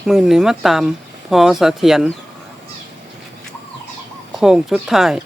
มื้อนี้มาตามพอเสถียรโค้งสุดท้าย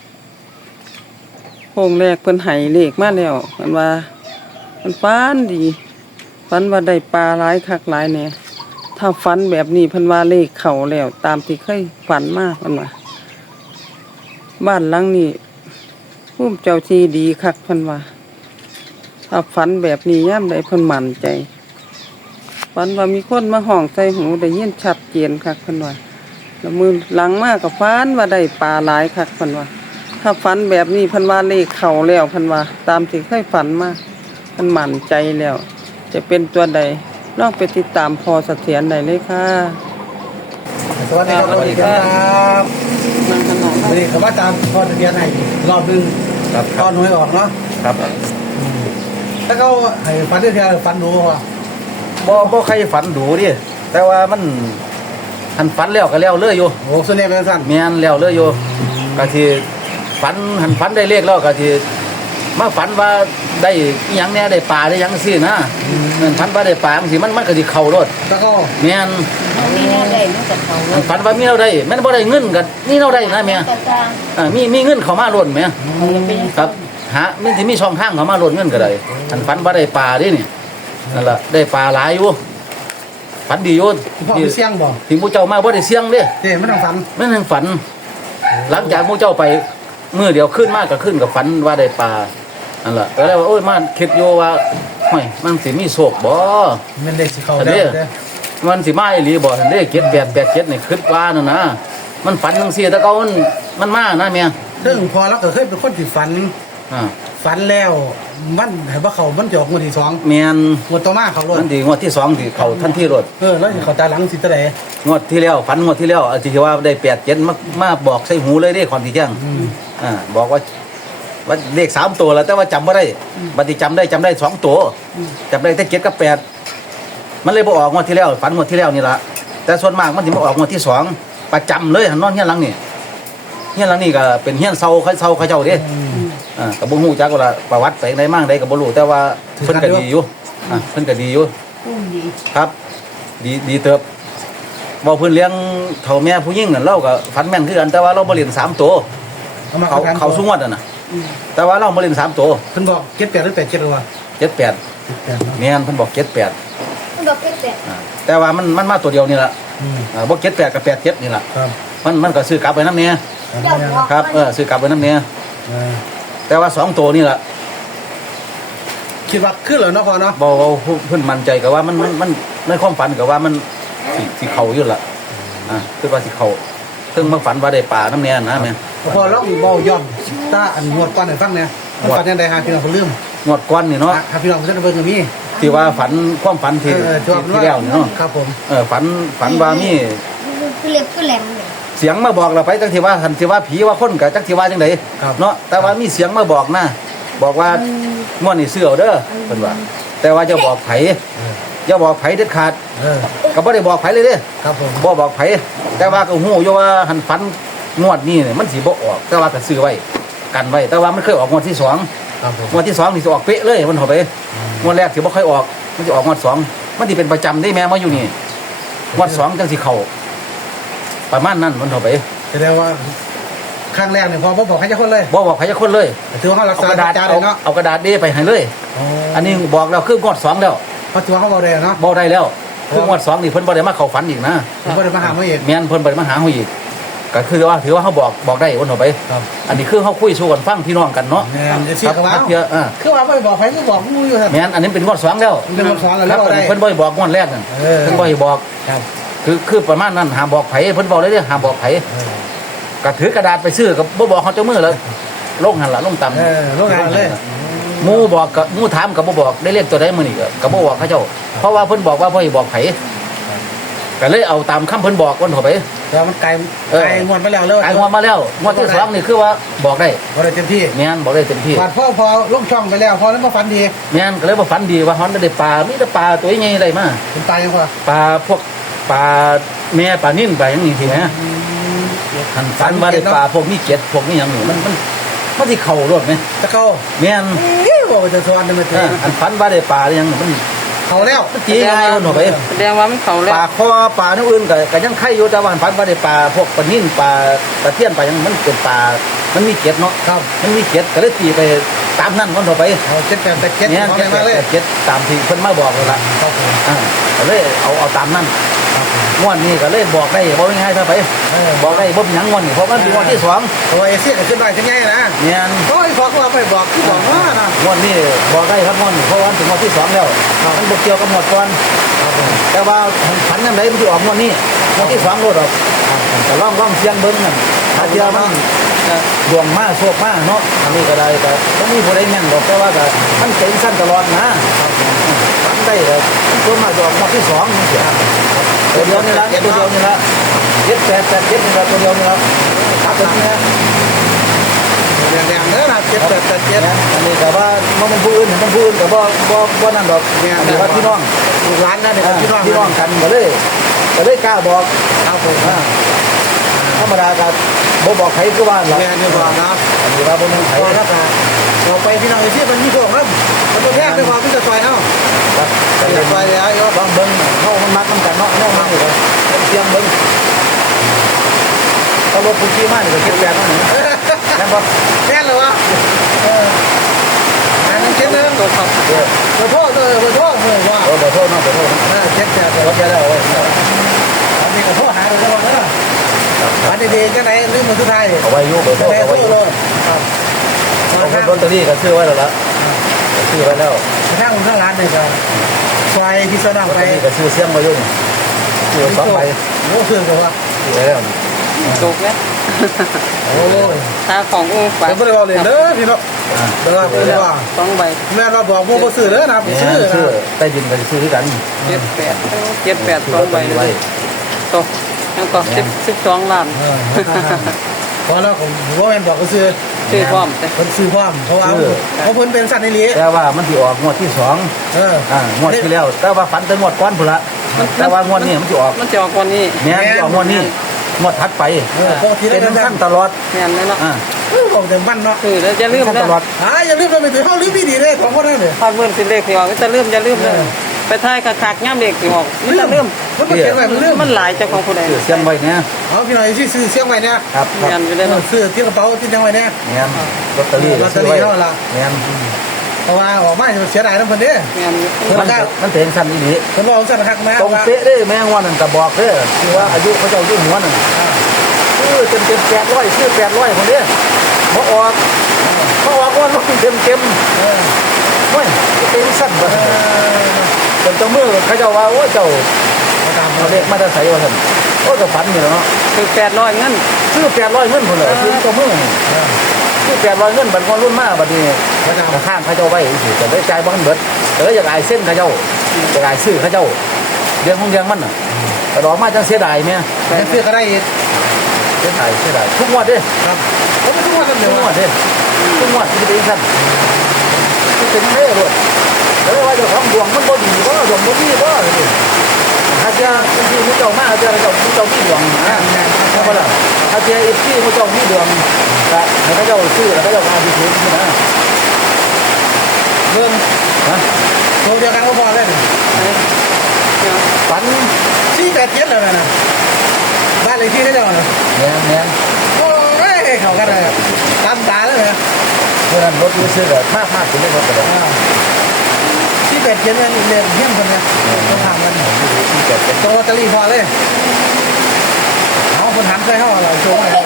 โค้งแรกเพิ่นให้เลขมาแล้วเพิ่นว่ามันฝันดีฝันว่าได้ปลาหลายคักหลายแหน่ถ้าฝันแบบนี้เพิ่นว่าเลขเข้าแล้วตามที่เคยฝันมาเพิ่นว่าบ้านหลังนี้ภูมิเจ้าที่ดีคักเพิ่นว่าถ้าฝันแบบนี้ยามใดเพิ่นมั่นใจฝันว่ามีคนมาห้องใส่หูได้ยินชัดเจนคักเพิ่นว่าแล้วมือหลังมาก็ฝันว่าได้ปลาหลายคักเพิ่นว่าถ้าฝันแบบนี้เพิ่นว่าเลขเข้าแล้วเพิ่นว่าตามที่เคยฝันมาเพิ่นมั่นใจแล้วจะเป็นตัวใดลองไปติดตามพอเสถียรได้เลยค่ะสวัสดีครับสวัสดีครับนั่งขนมวันนี้เขามาตามพอทะเบียนให้รอบนึงครับตอนหวยออกเนาะครับถ้าเขาให้ฟันเทียฟันดูว่าบ่ใครฝันดูดิแต่ว่ามันหันฝันแล้วก็แล้วเลยอยู่โอ้ส่วนใหญ่เป็นสั้นแม่นแล้วเลยอยู่ก็สิฝันหันฝันได้เลขแล้วก็สิมาฝันว่าได้อีหยังแน่ได้ปลาได้หยังซี่นะฝันว่าได้ปลาจังซี่มันก็สิเข้ารถถ้าเขาแม่นมีแนวใดมันก็เข้าฝันว่ามีเราได้แม่นบ่ได้เงินก็นี่เราได้นะแม่มีเงินเข้ามารถแม่ครับหามันสิมีช่องทางเข้ามารถเงินก็ได้หันฝันว่าได้ปลาดินี่นั่นล่ะได้ปลาหลายอยู่ฝันดีอยู่พ่อไปเสี่ยงบ่ถึงผู้เจ้ามาบ่ได้เสี่ยงเด้ไม่ต้องฝันไม่ต้องฝันหลังจากผู้เจ้าไปมื้อเดียวขึ้นมากก็ขึ้นกับฝันว่าได้ปลานั่นล่ะก็เลยว่าโอ้ยมาคิดอยู่ว่าห้ยมันสิมีโชคบ่มันได้สิเข้าได้มันสิมาอีหลีบ่ซั่นเด้7887นี่คิดว่านั่นนะมันฝันจังซี่แต่เก่ามันมานะแม่ซึ่งพอแล้วก็เคยเป็นคนที่ฝันฝันแล้วมันให้ว่าเขามันจอกงวดที่2 แม่นงวดต่อมาเขารถมันสิงวดที่2ที่เข้าทันทีรถแล้วเขาตาหลังสิตะไดงวดที่แล้วฝันงวดที่แล้วที่ว่าได้87มาบอกใส่หูเลยเด้ก่อนที่แจ้งบอกว่าเลข3ตัวแล้วแต่ว่าจำบ่ได้บัดนี้จำได้2ตัวจำได้แต่7กับ8มันเลยบ่ออกงวดที่แล้วฝันงวดที่แล้วนี่ล่ะแต่ส่วนมากมันสิมาออกงวดที่2ประจำเลยหันนอนเฮียนหลังนี่เฮียนหลังนี่ก็เป็นเฮียนเซาเขาเจ้าเด้ก็บ่ฮู้จักว่าประวัติไปไหนมาได้ก็บ่รู้แต่ว่าเพิ่นก็ดีอยู่เพิ่นก็ดีอยู่ครับดีเติบบ่เพิ่นเลี้ยงเฒ่าแม่ผู้หญิงนั่นเราก็ฝันแม่นคือกันแต่ว่าเราบ่เล่น3ตัวเขาสูงวัดน่ะแต่ว่าเราบ่เล่น3ตัวเพิ่นบอก78หรือ87หรือว่า 78แม่นเพิ่นบอก78 มันบอก78 แต่ว่ามันมาตัวเดียวนี่ล่ะบ่78กับ87นี่ล่ะมันก็ซื้อกลับไว้นำแน่ครับซื้อกลับไว้นำแน่แต่ว่า2ตัวนี่ล่ะคิดว่าขึ้นแล้วเนาะพอเนาะบ่เพิ่นมั่นใจก็ว่ามันในความฝันก็ว่ามันสิเข้าอยู่ล่ะคือว่าสิเข้าซึ่งมาฝันว่าได้ปลาน้ำแน่นะแม่พอเราเว้าย้อนตาอันงวดก่อนให้ฟังแน่ฝันจังได๋หาพี่น้องเพิ่นลืมงวดก่อนนี่เนาะหาพี่น้องเพิ่นเบิ่งก็มีที่ว่าฝันความฝันที่แล้วนี่เนาะครับผมฝันว่ามีเล็บก็แหลมเสียงมาบอกเราไปจังที่ว่าหันที่ว่าผีว่าคนกับจังที่ว่าจังไดเนาะแต่ว่ามีเสียงมาบอกนะบอกว่าม่วนนี่เสื้อเด้อเพิ่นว่าแต่ว่าจะบอกไผอย่าบอกไผเด็ดขาดก็บ่ได้บอกไผเลยเด้ครับผมบ่บอกไผแต่ว่าก็ฮู้อยู่ว่าหันฝันงวดนี้มันสิบ่ออกแต่ว่าก็ซื้อไว้กันไว้แต่ว่ามันเคยออกงวดที่2 ครับผมงวดที่2นี่สิออกเป๊ะเลยมันเข้าไปงวดแรกสิบ่ค่อยออกมันสิออกงวด2มันสิเป็นประจำได้แม่มาอยู่นี่งวด2จังสิเข้าประมาณนั้นมันเข้าไปแสดงว่าครั้งแรกเนี่ยพอบอกใครจะคนเลยบ่บอกใครจะคนเลยถือว่าเขารักษากระดาษเนาะเอากระดาษเดไปให้เลยอันนี้บอกแล้วคืองวด2แล้วเพราะถือว่าเขาบอกได้เนาะบอกได้แล้วคืองวด2นี่เพิ่นบ่ได้มาเข้าฝันอีกนะเพิ่นบ่ได้มาหาเฮาอีกแม่นเพิ่นบ่ได้มาหาเฮาอีกก็คือว่าถือว่าเขาบอกได้วนเข้าไปอันนี้คือเขาคุยสู่กันฟังพี่น้องกันเนาะแม่นสิครับว่าคือว่าบ่บอกใครก็บอกงูอยู่ครับแม่นอันนี้เป็นงวด2แล้วเป็นงวด2แล้วเพิ่นบ่ได้บอกงวดแรกนั่นเพิ่นบ่ได้บอกครับคือประมาณนั้นห้ามบอกไผเพิ่นบอกเลยเด้อห้ามบอกไผก็ถือกระดาษไปซื้อก็บ่บอกเขาเจ้ามือแล้วลงหั่นล่ะลงต่ำลงหั่นเลยหมู่บอกกับหมู่ถามก็บ่บอกได้เลขตัวใดมื้อนี้ก็บ่บอกเขาเจ้าเพราะว่าเพิ่นบอกว่าบ่ให้บอกไผก็เลยเอาตามคำเพิ่นบอกวนเข้าไปแล้วมันไกลงวดมาแล้วไกลงวดมาแล้วงวดที่2นี่คือว่าบอกได้เต็มที่แม่นบอกได้เต็มที่พอลงช่องไปแล้วพอแล้วมาฝันดีแม่นก็เลยมาฝันดีว่าฮ้อนได้ปลามีแต่ปลาตัวใหญ่อะไรมาเป็นปลายังปลาพวกปลาแม่ปลานิ่นปลาอย่างนี้ทีนะฝันว่าได้ปลาพวกมีเกล็ดพวกนี้อย่างนี้มันที่เข่ารถไหมจะเข้าแม่นบอกจะสวรรค์ได้ไหมฝันว่าได้ปลาอย่างนี้เขาแล้วมันตีง่ายคนหนูไปแสดงว่ามันเขาแล้วปลาคอปลาเนื้ออื่นก็ยังไข่อยู่แต่ว่าฝันว่าได้ปลาพวกปลานิ่นปลาตะเพียนปลายังมันเป็นปลามันมีเกล็ดเนาะครับมันมีเกล็ดก็เลยตีไปตามนั่นคนต่อไปเอาเจ็ดแปดแต่เจ็ดเนี่ยเขาเกล็ได้ดมาเลยเกล็ดตามที่เพิ่นมาบอกเลยล่ะครับผมก็เลยเอาตามนั่นงวดนี้ก็เลยบอกได้บอกง่ายๆถ้าไปบอกได้บ่เป็นหยังงวดนี้เพราะมันเป็นงวดที่สองโอ้ยเสียก็ขึ้นได้ขึ้นง่ายนะเนี่ยโอ้ยพอก็ว่าไปบอกที่บอกว่านะงวดนี้บอกได้ครับงวดนี้เพราะว่ามันเป็นงวดที่สองแล้วมันบ่เกี่ยวกับงวดก่อนครับผมแต่ว่าฝันยังไงมันจะออกงวดนี้งวดที่สองโลดออกแต่ล่องเสียงเบิ้งนั่นถ้าเดียวมันดวงมากโชคมากเนาะอันนี้ก็ได้แต่ต้องมีผู้ใดแม่นบอกแต่ว่าก็มันเป็นสั้นตลอดนะฝันได้แต่ตัวมาจะออกงวดที่สองนี่เสียตัวเดียวนี่ละตัวเดียวนี่ละ7 8 8 7นี่ละตัวเดียวนี่ละครับตัวนี้แดงๆเด้อนะเจ็ดแปดแต่เจ็ดอันนี้แต่ว่ามันผู้อื่นมันผู้อื่นแต่บ่นั่นดอกอันนี้ว่าพี่น้องลูกหลานนะเด็กพี่น้องพี่น้องกันก็เลยกล้าบอกครับผมธรรมดาก็บ่บอกใครก็ว่าหรอกแม่นี่บอกนะอันนี้ว่าบ่แม่นไผพอครับต่อไปพี่น้องที่มันมีพวกครับมันตัวแรกไปพอพี่จะซอยเนาะครับแต่พี่เดี๋จะยวซอยเลยไอ้ลองเบิ่งเฮามันมักนำกันเนาะเฮามักอยู่เลยเสียงเบิ่งถ้ารถผู้ขี่มานี่ก็คิดแบบนั้นแล้วบ่แค่เลยวะอันนั้นเจ็ดเด้อตัวเขาขอโทษเลยขอโทษเลยว่าบ่โทษเนาะบ่โทษเจ็ดแปดรถแกแล้วเว้ยอันนี้ขอโทษหาเลยก่อนนะอันนี้ดีจังไหนลืมมือสุดท้ายเอาไว้อยู่บ่โทจังษไหนเอาโทไว้ษอยู่เลยครับเอาลอตเตอรี่ก็ซื้อไว้แล้วล่ะซื้อไว้แล้วข้างร้านเลยครับไฟที่สนามลอตไปเตอรี่ก็ซื้อเสียงไว้อยู่นี่ซื้อ2ใบโอ้คือกับว่าซื้อไว้แล้วนี่จบแล้วโอ้ยถ้าของอู้ไปเดี๋ยวไม่ได้บอกเลยเด้อพี่น้องเด้อพี่ว่าต้องใบแม่เราบอกว่าซื้อเด้อนะซื้อซื้อใต้ดินก็ซื้อด้วยกัน 78ต้องใบเลยตกยังก็12ล้านเพราะแล้วผมว่าแม่บอกก็ซื้อซื้อพร้อมแต่คนซื้อพร้อมเพราะว่าเพราะเพิ่นเป็นสัตว์ในเลี้ยแต่ว่ามันสิออกงวดที่สอง งวดที่แล้ว แต่ว่าฝันแต่งวดก่อนพุ่นละแต่ว่างวดนี้มันสิออกมันจะออกวันนี้เนี่ยมันสิออกงวดนี้งวดถัดไปปกติได้เป็นเป็นขั้นตลอดแม่นเลยเนาะของเต็มบ้านเนาะคือแล้วอย่าลืมขั้นนะตลอดอย่าลืมไปถือเข้าลืมพี่ดีเลยของคนนั้นเนี่ยพอเบิ่นสิเลขสิออกจะลืมอย่าลืมเลยไปทายคักๆย่ํเลขสิออกมันจะลืมมันเก็บไว้มันลืมมันหลายเจ้าของผู้ใดซื้อเสียงไว้เนี่ยเอาพี่หน่อยที่ซื้อเสียงไว้เนี่ยครับคแม่รับนอยู่ได้เนาะซื้อที่กระเป๋าที่ยังไว้เนี่ยเนี่ยลอตเตอรี่ลอตเตอรี่เท่าไหร่เนี่ยเพราะว่าออกมาเสียดายน้ำเพิ่นเด้แม่นอยู่มันเป็นสั้นอีหลีเพิ่นบอกสั่นคักมาตรงเป๊ะเด้แม่งวดนั่นก็บอกเด้คือว่าอายุเขาเจ้าอายุหัวนั่นซื้อเต็ม800ซื้อ800คนเด้บ่ออกบ่ออกว่าลงเต็มโอ้ยเป็นสั้นบ่จนเจ้ามือเขาเจ้าว่าโอ้เจ้าตามเอาเลขมาจะใส่ว่าท่านโอ้ก็ฝันอยู่เนาะคือ800เงินซื้อ800เงินพุ่นเลยซื้อตัวมือซื้อ800เงินบัดพอรุ่นมาบัดนี้ประจำกระข้างเขาเจ้าไว้สิแต่ได้จ่ายบ่ทันเบิดแต่อยากอายเส้นเขาเจ้าอยากอายซื้อเขาเจ้าเรื่องของเรื่องมันน่ะแต่ดอกมาจังเสียดายแม่ยังซื้อก็ได้อีกเสียดายทุกงวดเด้ครับผมไม่ทุกวันกันทุเดียวกงวดเด้ทุกงวดที่เป็นซั่นมันเป็นเด้โลดแล้วว่าเจ้าของดวงมันบ่ดีบ่ดวงบ่ดีบ่ถ้าเจ้าที่มุเจ้ามาเจ้ามีดวงนะใช่บ่ล่ะถ้าเจ้าอีกที่มุเจ้ามีดวงก็ให้เขาเจ้าซื้อแล้วเขาเจ้ามาดีๆนะเบิ่งฮะตัวเดียวกันก็พอแล้วฝัน 487แล้วนะบ้านเลขที่ได้จังนะเนี่ยโอ้ยเข้ากันเลยตามตาเลยนะเมื่อนั้นรถซื้อแบบมากถึงได้รถกระบะ 487มันเรียนเฮี้ยมคนเนี่ยต้องทำกันที่เกิดเป็นตัวลอตเตอรี่พอเลยเอาคนหันใส่ห้องอะไรโชว์อะไร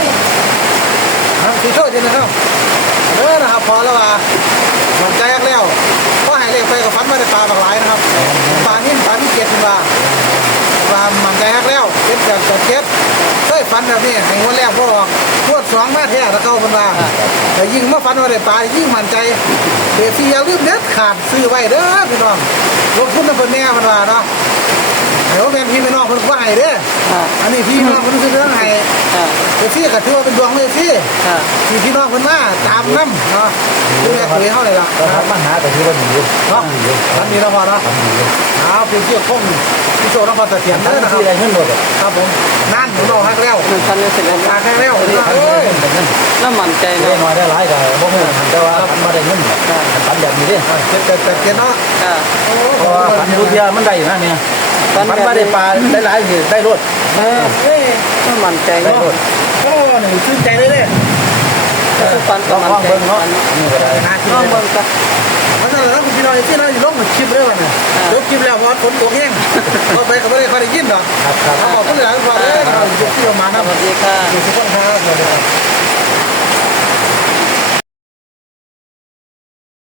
คือโชว์จริงนะครับนะครับพอแล้วว่าหลังใจยักแล้วก็หายเลขไปกับฟันมาได้ปลาบางหลายนะครับปลานิ่มปลาที่เกียรติว่าหลังใจยักแล้วเจ็ดแบบเจ็ดเคยฟันแบบนี้ให้งวดแรกก็ออกงวดสองมาแท้ตะเก้าเป็นว่าแต่ยิ่งมาฟันมาได้ปลายิ่งมั่นใจเดี๋ยวที่อย่าลืมเด็ดขาดซื้อไว้เด้อพี่น้องลงทุนในคนแน่มันว่าเนาะเดี๋ยวแม่พี่ไม่น้ององคนว่าให้เด้อค่ะอันนี้พี่น้องคนซื้อเรื่องให้ค่ะเอฟซีก็ถือว่าเป็นดวงเลยพี่ค่ะที่พี่น้องคนมาตามน้ำเนาะดูแลตัวเองเท่าไหร่ล่ะก็ทำมาหาแต่ที่ว่าดีอยู่เนาะทำดีแล้วพอเนาะทำดีอยู่เอาเป็นเกี่ยวข้องพี่โจนครเสถียรทำเด้อนะคที่รับอะไรเงินหมดอ่ะครับผมนั่นผมรอให้แล้วมันทันเสร็จแล้วมาให้แล้วที่เอ้ยทำเงินแล้วมั่นใจได้เนาะน้อยได้หลายก็บ่ฮู้แต่ว่าทำมาได้เงินทำแบบนี้เด้เจ็ดเจ็ดเนาะค่ะเพราะว่าพันรูเทียมันได้อยู่นะเนี่ยมันมาได้ปลาได้หลายสิได้รถเออเฮ้ยแล้วมั่นใจได้เนาะรถก็หนึ่งชื่นใจเลยเนี่ยแล้วทุกฟันต้ก็องมั่นว่างใจเบิ่งเนาะนี่ก็ได้น่าชื่นลองใจเบิ่งกันเพราะฉะนั้นแล้วคุณพี่น้องที่เราอยู่ลงคลิปเรื่องน่ะยกคลิปแล้วเพราะฝนตกแห้งก็ไปก็ไม่ได้ค่อยได้ยินหรอกครับครับขอบคุณหลายๆคนเลยเราอยู่ที่ประมาณสนั้นวัสดีค่ะอยู่ทุกคนครับ